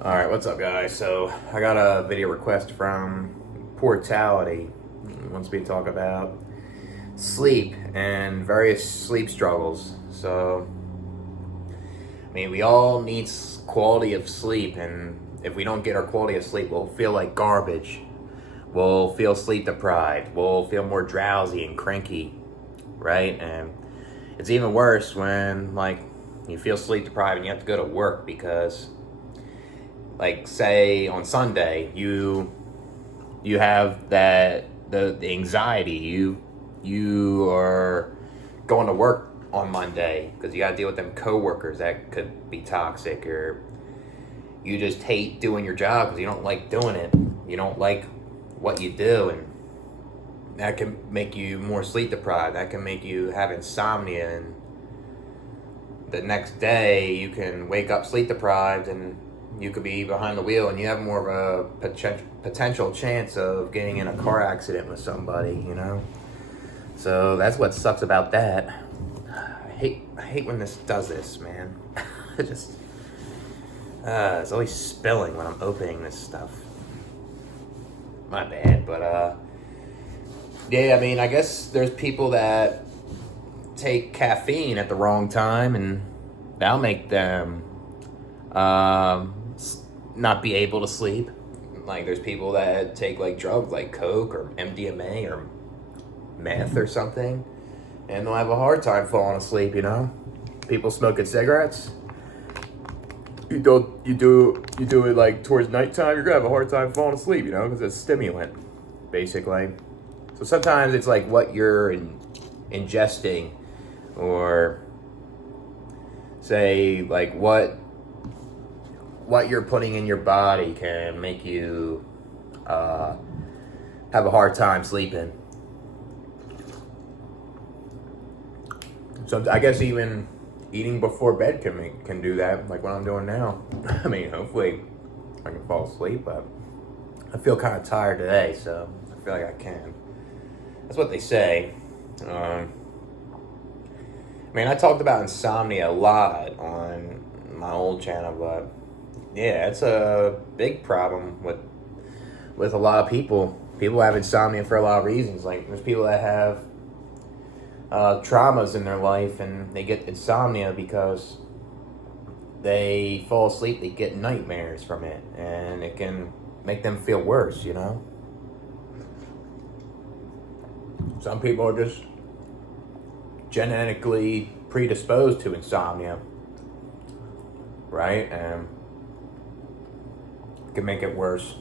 All right, what's up, guys? So I got a video request from Portality. Wants me to talk about sleep and various sleep struggles. So, I mean, we all need quality of sleep, and if we don't get our quality of sleep, we'll feel like garbage. We'll feel sleep deprived. We'll feel more drowsy and cranky, right? And it's even worse when, like, you feel sleep deprived and you have to go to work because, like, say on Sunday you have that the anxiety, you are going to work on Monday because you got to deal with them coworkers that could be toxic, or you just hate doing your job because you don't like doing it, you don't like what you do, and that can make you more sleep deprived, that can make you have insomnia, and the next day you can wake up sleep deprived and you could be behind the wheel and you have more of a potential chance of getting in a car accident with somebody, you know? So that's what sucks about that. I hate when this does this, man. It just, it's always spilling when I'm opening this stuff. My bad, but, yeah, I mean, I guess there's people that take caffeine at the wrong time and that'll make them, not be able to sleep. Like, there's people that take like drugs like coke or MDMA or meth or something, and they'll have a hard time falling asleep, you know? People smoking cigarettes, you do it like towards nighttime, you're gonna have a hard time falling asleep, you know, because it's a stimulant, basically. So sometimes it's like what you're ingesting, or say like what you're putting in your body can make you have a hard time sleeping. So I guess even eating before bed can do that, like what I'm doing now. I mean, hopefully I can fall asleep, but I feel kind of tired today, so I feel like I can. That's what they say. I mean, I talked about insomnia a lot on my old channel, but yeah, it's a big problem with a lot of people. People have insomnia for a lot of reasons. Like, there's people that have traumas in their life and they get insomnia because they fall asleep, they get nightmares from it, and it can make them feel worse, you know? Some people are just genetically predisposed to insomnia, right? And it can make it worse.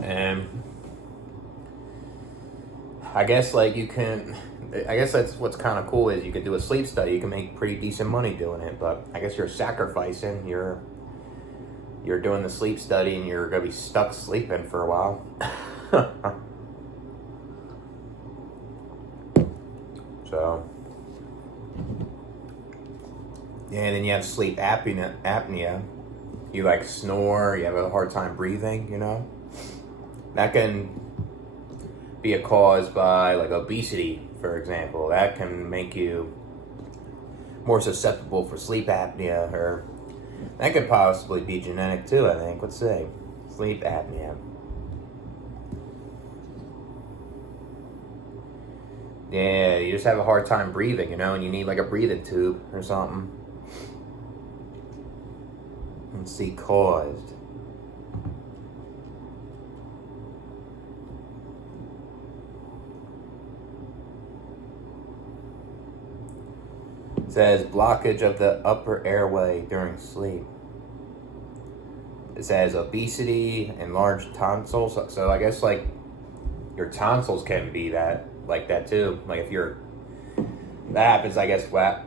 And I guess that's what's kind of cool is you could do a sleep study. You can make pretty decent money doing it, but I guess you're sacrificing. You're doing the sleep study and you're gonna be stuck sleeping for a while. So yeah, and then you have sleep apnea. You like snore. You have a hard time breathing. You know, that can be a cause by like obesity, for example. That can make you more susceptible for sleep apnea, or that could possibly be genetic too, I think. Let's say sleep apnea. Yeah, you just have a hard time breathing, you know, and you need like a breathing tube or something. Let's see, caused. It says blockage of the upper airway during sleep. It says obesity, enlarged tonsils. So I guess like your tonsils can be like that too. Like if that happens, I guess, a lot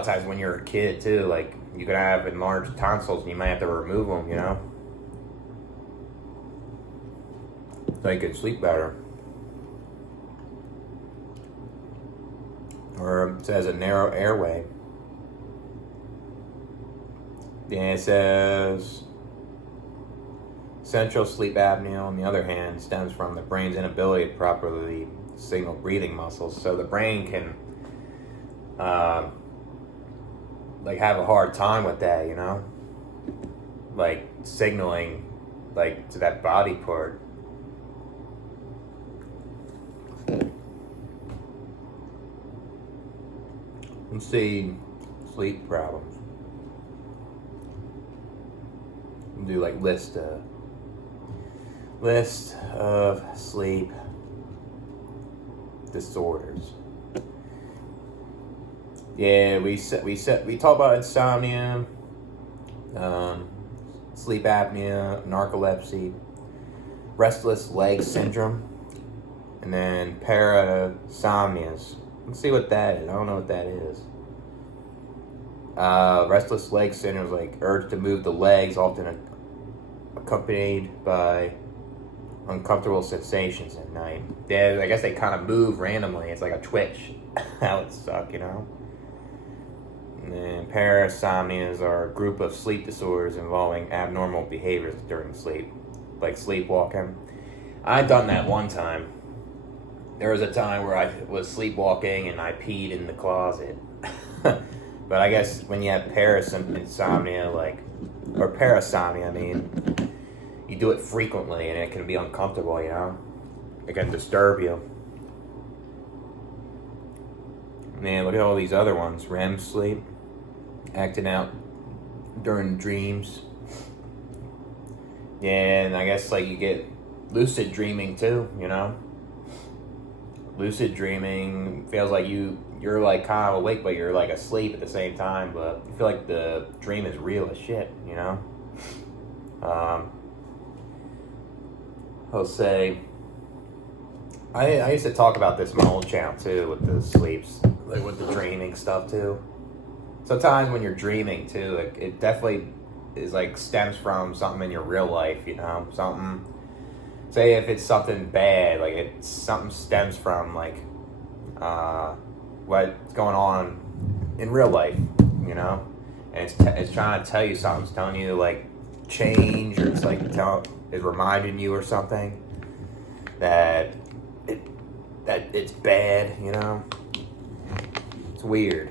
of times when you're a kid too. Like you could have enlarged tonsils and you might have to remove them, you know, so you could sleep better. Or it says a narrow airway. Yeah, it says central sleep apnea, on the other hand, stems from the brain's inability to properly signal breathing muscles. So the brain can like have a hard time with that, you know? Like signaling like to that body part. Let's see sleep problems. Do like list of sleep disorders. Yeah, we talk about insomnia, sleep apnea, narcolepsy, restless leg syndrome, and then parasomnias. Let's see what that is. I don't know what that is. Restless leg syndrome is like urge to move the legs, often accompanied by uncomfortable sensations at night. Yeah, I guess they kind of move randomly. It's like a twitch. That would suck, you know? And then parasomnias are a group of sleep disorders involving abnormal behaviors during sleep, like sleepwalking. I've done that one time. There was a time where I was sleepwalking and I peed in the closet. But I guess when you have parasomnia, or parasomnia, I mean, you do it frequently and it can be uncomfortable, you know? It can disturb you. Man, look at all these other ones. REM sleep, acting out during dreams. Yeah, and I guess like you get lucid dreaming too, you know? Lucid dreaming feels like you're like kind of awake, but you're like asleep at the same time, but you feel like the dream is real as shit, you know? I'll say, I used to talk about this in my old channel too, with the sleeps, like with the dreaming stuff too. Sometimes when you're dreaming too, it definitely is like stems from something in your real life, you know? Something, say if it's something bad, like something stems from like what's going on in real life, you know? And it's trying to tell you something. It's telling you to like change, or it's like is reminding you or something that it's bad, you know? It's weird.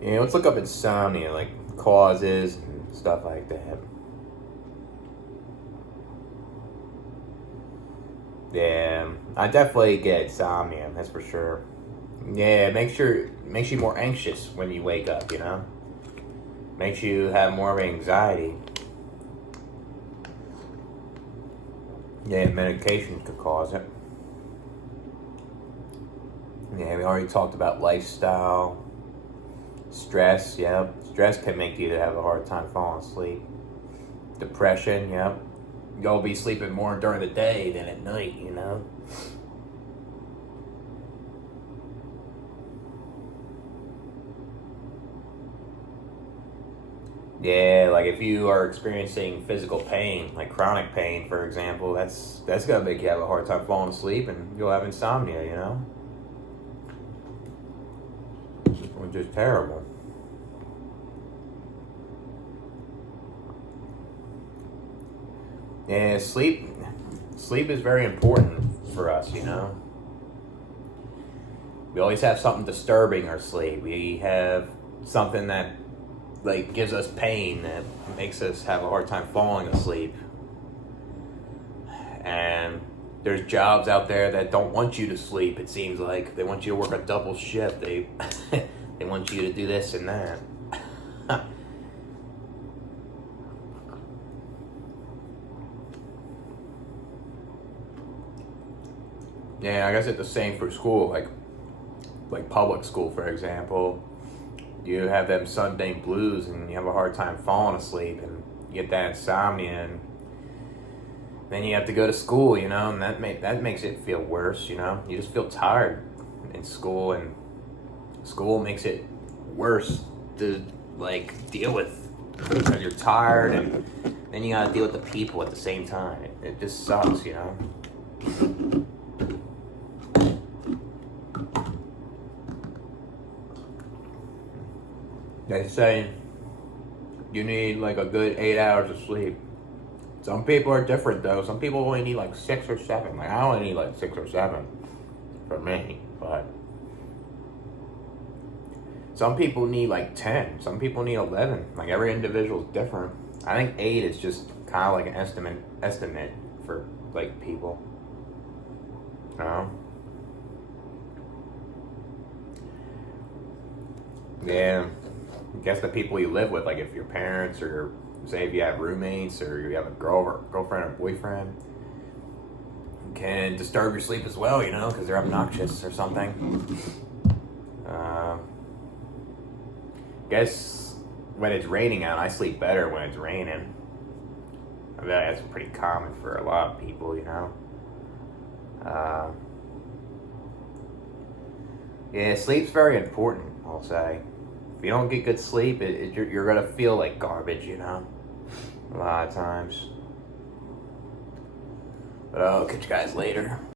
Yeah, let's look up insomnia, like causes and stuff like that. Yeah, I definitely get insomnia, that's for sure. Yeah, it makes you more anxious when you wake up, you know? Makes you have more of anxiety. Yeah, medication could cause it. Yeah, we already talked about lifestyle. Stress, yeah. Stress can make you have a hard time falling asleep. Depression, yeah. You'll be sleeping more during the day than at night, you know? Yeah, like if you are experiencing physical pain, like chronic pain, for example, that's gonna make you have a hard time falling asleep, and you'll have insomnia, you know? Which is terrible. Yeah, sleep is very important for us, you know? We always have something disturbing our sleep. We have something that like gives us pain, that makes us have a hard time falling asleep. And there's jobs out there that don't want you to sleep. It seems like they want you to work a double shift. They they want you to do this and that. Yeah, I guess it's the same for school, like public school, for example. You have them Sunday blues, and you have a hard time falling asleep, and you get that insomnia, and then you have to go to school, you know, and that makes it feel worse, you know. You just feel tired in school, and school makes it worse to like deal with because you're tired, and then you gotta deal with the people at the same time. It just sucks, you know. They say you need like a good 8 hours of sleep. Some people are different though. Some people only need like 6 or 7. Like I only need like 6 or 7 for me, but some people need like 10. Some people need 11. Like every individual is different. I think 8 is just kind of like an estimate for like people. You know? Yeah. I guess the people you live with, like if your parents or say if you have roommates or you have a girlfriend or boyfriend, can disturb your sleep as well, you know, because they're obnoxious or something. Guess when it's raining out, I sleep better when it's raining. I mean, that's pretty common for a lot of people, you know. Yeah, sleep's very important, I'll say. If you don't get good sleep, you're gonna feel like garbage, you know, a lot of times. But I'll catch you guys later.